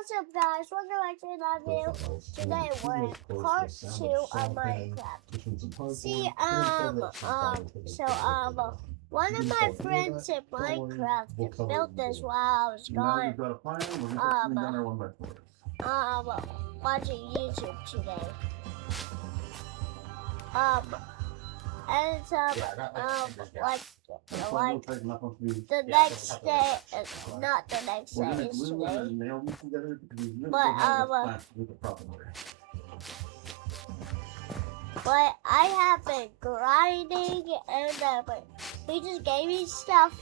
What's up, guys? Welcome back to another video. Today we're in part 2 of Minecraft. See, one of my friends in Minecraft built this while I was gone, watching YouTube today. And like the next day, not the next day, it's today. But I have been grinding, and he just gave me stuff,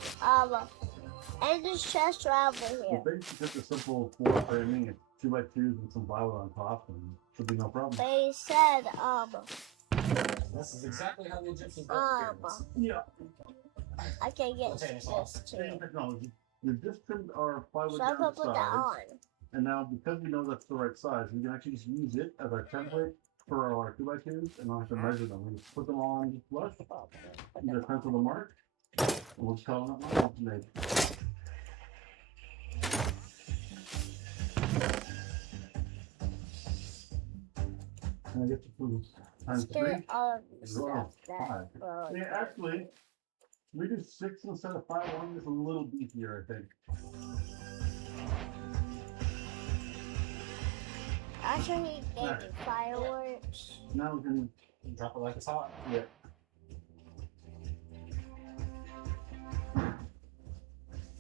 and this chest right over here. Basically just a simple floor framing, 2x2s and some plywood on top, and should be no problem. They said, this is exactly how the Egyptians built the pyramids. Yeah. I can get this too. Technology. We just trimmed our plywood So I'm down gonna to put that on. and now because we know that's the right size, we can actually just use it as our template for our 2x2s and not have to measure them. We just put them on flush, either pencil the mark, and we'll just call it that made. And I get to prove times 3 is wrong. 5. Yeah, actually, we do 6 instead of 5. One is a little beefier, I think. Actually, he gave me fireworks. Now we can drop it like it's hot. Yeah.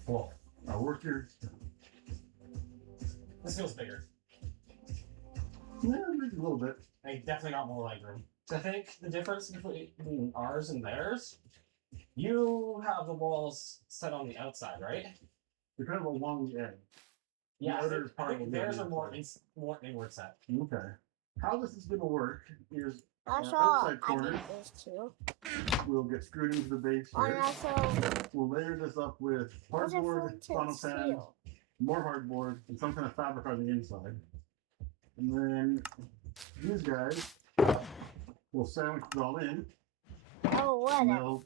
Well, our work here. This feels bigger. Yeah, maybe a little bit. I definitely got more legroom. I think the difference between ours and theirs, you have the walls set on the outside, right? They're kind of along the edge. Yeah, I think theirs are more inward set. Okay. How this is going to work is That's all. outside I corners, need this too. we'll get screwed into the base And here. also, We'll layer this up with what's it hardboard, from funnel pan, steel? more hardboard, and some kind of fabric on the inside. And then these guys will sandwich it all in. Oh, And whatever. they'll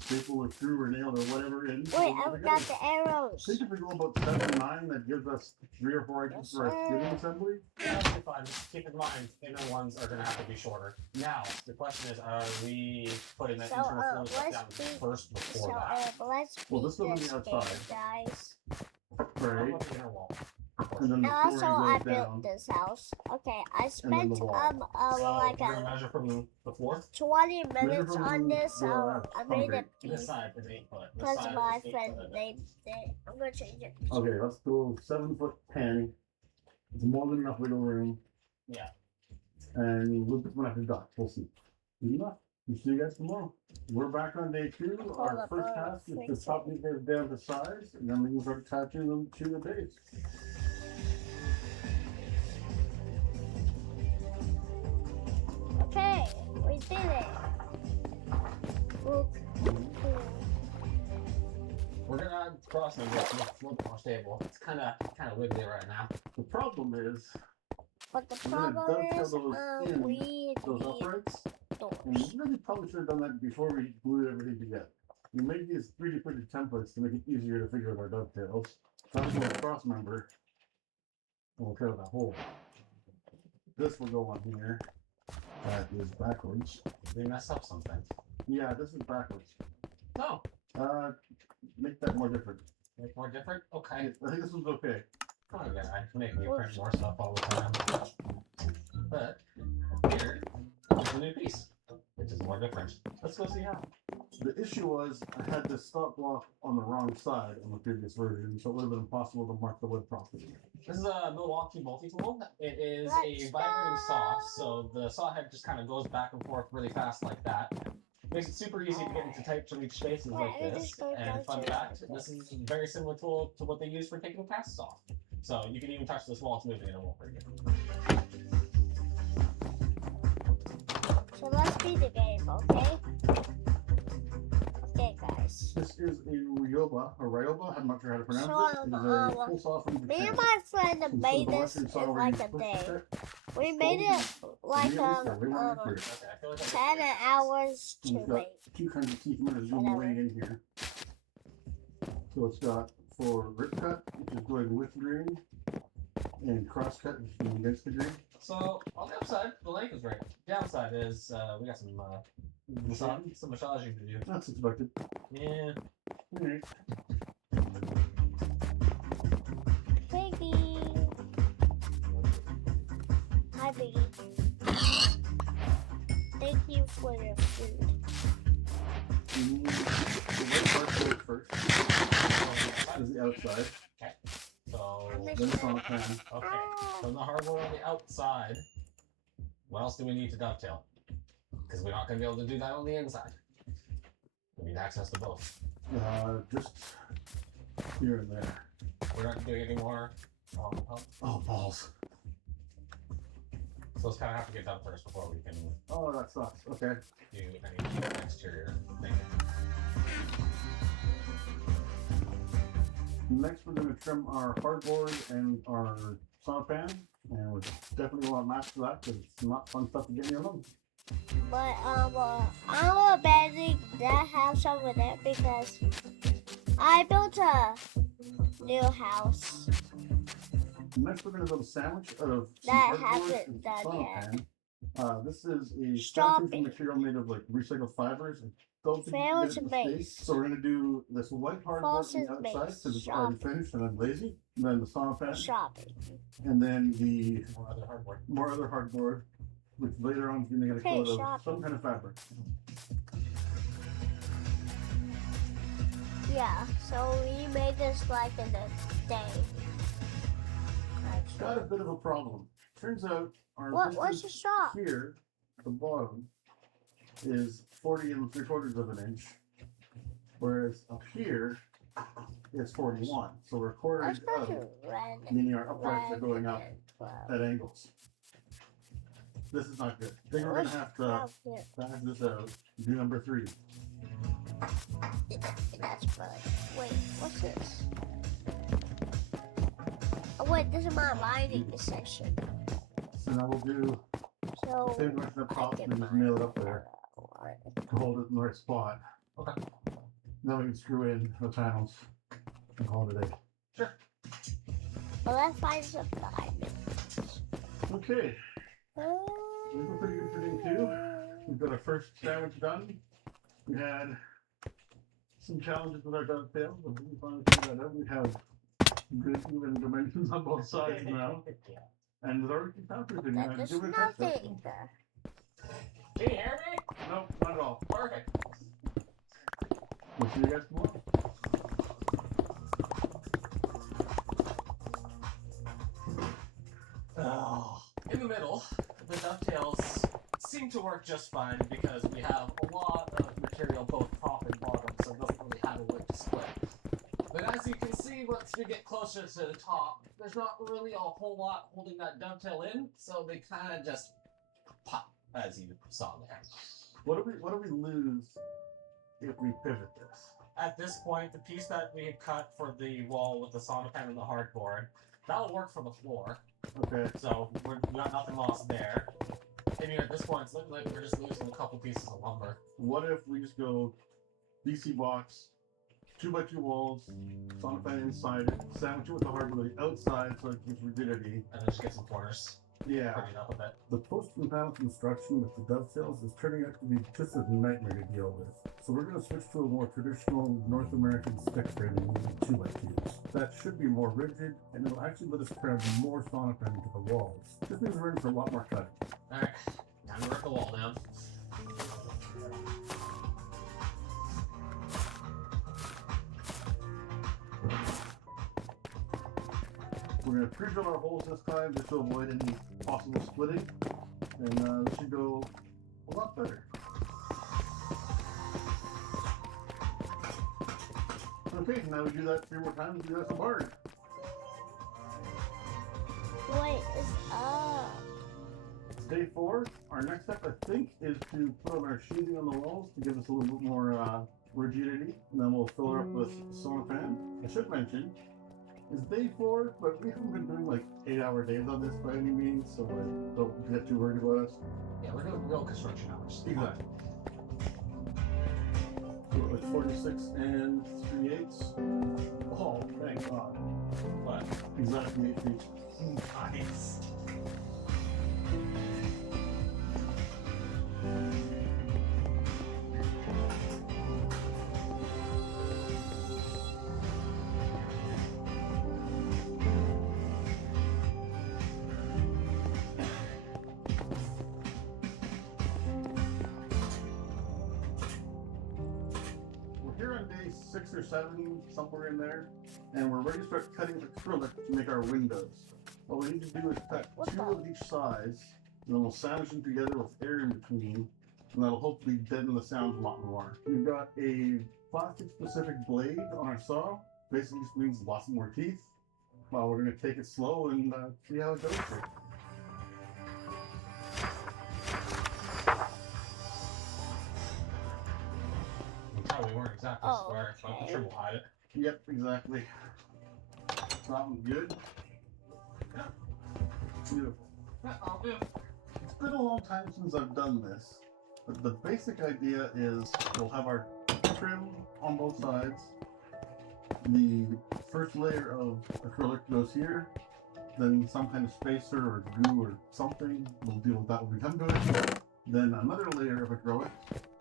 staple or screw or nail or whatever in. Wait, I've got the I arrows. think if we go about 7 to 9, that gives us 3 or 4 inches for our skidding assembly. Yeah, that'll be fine. Just keep in mind, inner ones are going to have to be shorter. Now, the question is, are we putting that internal flow down first before that? Let's Well, this beat one on this the outside. game, guys. Right. How about the inner wall? And then the Also, flooring I goes built down. this house. Okay, I then spent the wall. So like we're going to measure from the floor. 20 minutes from on this. the I made it This side is 8 foot. This because side my is 8 friend foot. named it. I'm gonna change it. Okay, let's go 7'10". It's more than enough wiggle room. Yeah. And we'll just have to duck. We'll see. Good enough. We'll see you guys tomorrow. We're back on day 2. Our first task is to chop these guys down to size, and then we can start attaching them to the base. Okay, we did it. We're gonna add cross members to make it a little more stable. It's kind of wiggly right now. The problem is, But the we're gonna problem dovetail is, those in, we those need uprights. doors. And we really probably should have done that before we glued everything together. We made these 3D printed templates to make it easier to figure out our dovetails. So I'm going to cross member, and we'll cut out that hole. This will go on here. That is backwards. We messed up something. Yeah, this is backwards. Oh, Make that more different. make more different? Okay. I think this one's okay. Oh yeah, I make me print more stuff all the time. But here is a new piece, which is more different. Let's go see how. The issue was I had this stop block on the wrong side on the previous version, so it would have been impossible to mark the wood properly. This is a Milwaukee multi-tool. It is a Let's vibrating go. saw, so the saw head just kind of goes back and forth really fast like that. Makes it super easy to get into tight to reach spaces like this. And fun fact, this is a very similar tool to what they use for taking casts off. So you can even touch this while it's moving and it won't break it. So let's beat the game, okay? Okay, guys. This is a Ryoba, I'm not sure how to pronounce So, it. It is a full saw from Japan. Me and my friend Instead made of the this Western saw in where like you a push day. it, We made it like we went through it. Okay, I feel like 10 hours We've too got late. 2 kinds of teeth mirrors zoom way in here. So it's got for rip cut, which is going with grain, and cross cut against the grain. So on the upside, the length is right. Downside is we got some massaging to do. That's expected. Yeah. Alright. Piggy. Hi, Piggy. Thank you for your food. We need the white hardboard first. This is the outside. Okay. So Then it's on the pan. okay. Ah. So the hardware on the outside. What else do we need to dovetail? Because we're not going to be able to do that on the inside. We need access to both. Just here and there. We're not doing any more. Oh, balls. So those kind of have to get done first before we can Oh, that sucks. Okay. do any exterior thing. Next, we're going to trim our hardboard and our sauna pan. And we definitely want to match that because it's not fun stuff to get near them. But I'm abandoning that house over there because I built a new house. Next, we're going to build a sandwich of some That hardboard hasn't and done sauna yet. pan. This is a Stop soundproofing it. material made of like recycled fibers. And don't think Fail you can to get it in base. space. So we're going to do this white hardboard False on is the outside base. because it's already finished and I'm lazy. And then the sauna pan. Shopping. And then the More other hardware. more other hardboard, which later on is going to get a Okay, coat of shopping. some kind of fabric. Yeah, so we made this like in a day. Got a bit of a problem. Turns out our What's the distance shop? here, the bottom, is 40 3/4 of an inch, whereas up here it's 41. So we're I quartering supposed out, to red. meaning our uprights are going up and 12. at angles. This is not good. I think we're going to have to Yeah, back this out. Do number 3. that's fine. Wait, what's this? Oh wait, this is my lighting section. So now we'll do So same direction up I top get and just mine. nail it up there to hold it in the right spot. Okay. Then we can screw in the panels and call it a day. Sure. Well, let's find some diamonds. Okay, we've been pretty good for day 2. We've got our first sandwich done. We had some challenges with our dovetail, but we finally figured that out. We have good even dimensions on both sides now. And there's already soundproofing. That is Give it a test test. nothing. Can you hear me? Nope, not at all. Perfect. We'll see you guys tomorrow. In the middle, the dovetails seem to work just fine because we have a lot of material both top and bottom, so it doesn't really have a way to split. But as you can see, once we get closer to the top, there's not really a whole lot holding that dovetail in, so they kind of just pop, as you saw there. What do we lose if we pivot this? At this point, the piece that we had cut for the wall with the sauna pan and the hardboard, that'll work for the floor. Okay. So we got nothing lost there. I mean, at this point, it's looking like we're just losing a couple pieces of lumber. What if we just go DC box, 2x2 walls, sauna pan inside it, sandwich it with the hardwood outside so it gives rigidity. And then just get some corners. Yeah. Pretty up with it. The post and panel construction with the dovetails is turning out to be just a nightmare to deal with. So we're going to switch to a more traditional North American stick framing using 2x2s. That should be more rigid and it'll actually let us cram more sauna pan into the walls. This means we're in for a lot more cutting. Alright, time to rip the wall down. We're going to pre-drill our holes this time just to avoid any possible splitting. And this should go a lot better. Okay, now we do that 3 more times and do that some hard. Wait, it's up. It's day 4. Our next step, I think, is to put on our sheathing on the walls to give us a little bit more rigidity. And then we'll fill her up with sauna pan. I should mention, it's day 4, but we haven't been doing like 8-hour days on this by any means, so don't get too worried about us. Yeah, we're doing real construction hours. Exactly. like 46 and 3/8. Oh, thank God. What? Exactly 8 feet. Nice. We're here on day 6 or 7, somewhere in there, and we're ready to start cutting acrylic to make our windows. What we need to do is cut 2 of each size, and then we'll sandwich them together with air in between, and that'll hopefully deaden the sound a lot more. We've got a plastic-specific blade on our saw. Basically just means lots more teeth. Well, we're going to take it slow and see how it goes here. We probably weren't exactly square, but the trim will hide it. Yep, exactly. That one's good. Beautiful. Yeah, I'll do. It's been a long time since I've done this, but the basic idea is we'll have our trim on both sides. The first layer of acrylic goes here, then some kind of spacer or glue or something. We'll deal with that when we come to it. Then another layer of acrylic,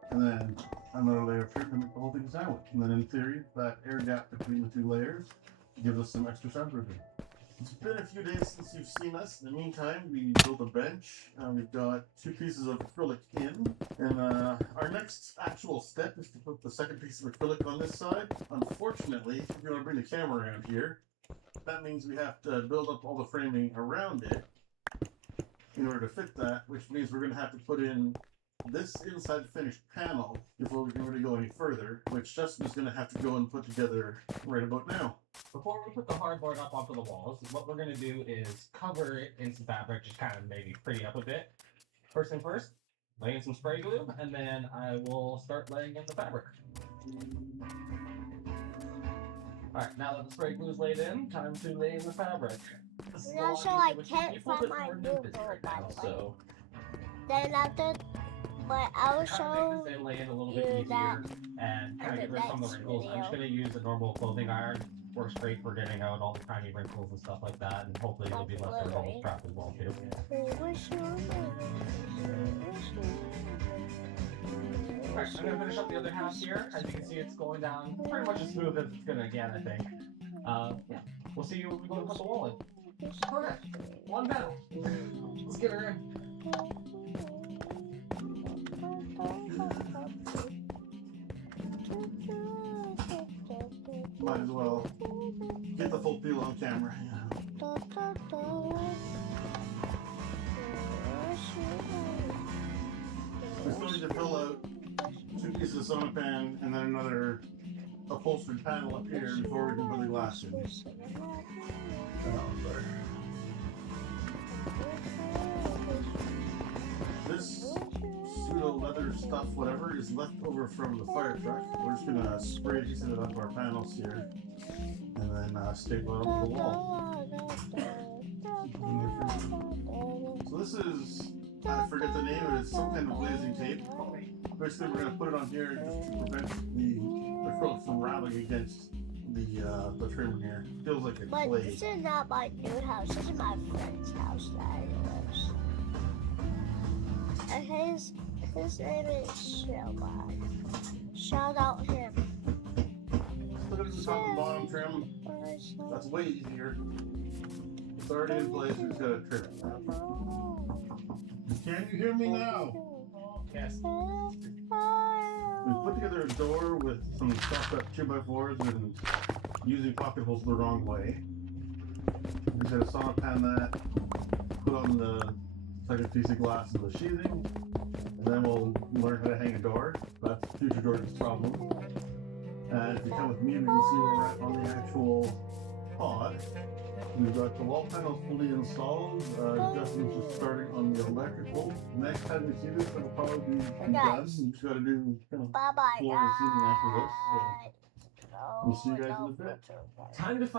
and then another layer of trim to make the whole thing a sandwich. And then in theory, that air gap between the 2 layers gives us some extra soundproofing. It's been a few days since you've seen us. In the meantime, we built a bench. We've got 2 pieces of acrylic in. And our next actual step is to put the second piece of acrylic on this side. Unfortunately, if you want to bring the camera around here, that means we have to build up all the framing around it in order to fit that, which means we're going to have to put in this inside finished panel before we can really go any further, which Justin's going to have to go and put together right about now. Before we put the hardboard up onto the walls, what we're going to do is cover it in some fabric, just kind of maybe pretty up a bit. First thing first, lay in some spray glue, and then I will start laying in the fabric. Alright, now that the spray glue is laid in, time to lay in the fabric. This is I'm not sure I can't find my new right now, so Then after, but I will show make this lay in a little bit you easier that and kind of in get the rid of some of the next wrinkles. I'm just video. going to use a normal clothing iron. Works great for getting out all the tiny wrinkles and stuff like that, and hopefully it'll be left over bubble strap as well too. Alright, I'm going to finish up the other half here. As you can see, it's going down pretty much as smooth as it's going to get, I think. Yeah, we'll see you when we go to put the wall in. Okay, one panel. Let's get her in. Might as well get the full feel on camera. We still need to fill out 2 pieces of sauna pan and then another upholstered panel up here before we can put the glass in. This pseudo leather stuff, whatever, is left over from the fire truck. We're just gonna spray adhesive it onto our panels here, and then staple it onto the wall. So this is, I forget the name, but it's some kind of glazing tape. Basically, we're gonna put it on here just to prevent the acrylic from rattling against the trim here. Feels like a But clay. this is not my new house. This is my friend's house that I lives. And his name is Shelby. Shout out him. Look at the top and bottom trim. That's way easier. It's already in place. We just gotta trim it. Can you hear me now? Yes. We put together a door with some chopped up 2x4s and using pocket holes the wrong way. We gotta sauna pan that, put on the second piece of glass in the sheathing, and then we'll learn how to hang a door. That's future Jordan's problem. And if you come with me, we can see where we're at on the actual pod. We've got the wall panels fully installed. Justin's just starting on the electrical. Next time we see this, it'll probably be done. We just gotta do kind of Bye bye, floor and ceiling after this. guys. So we'll see you guys in a bit. Time to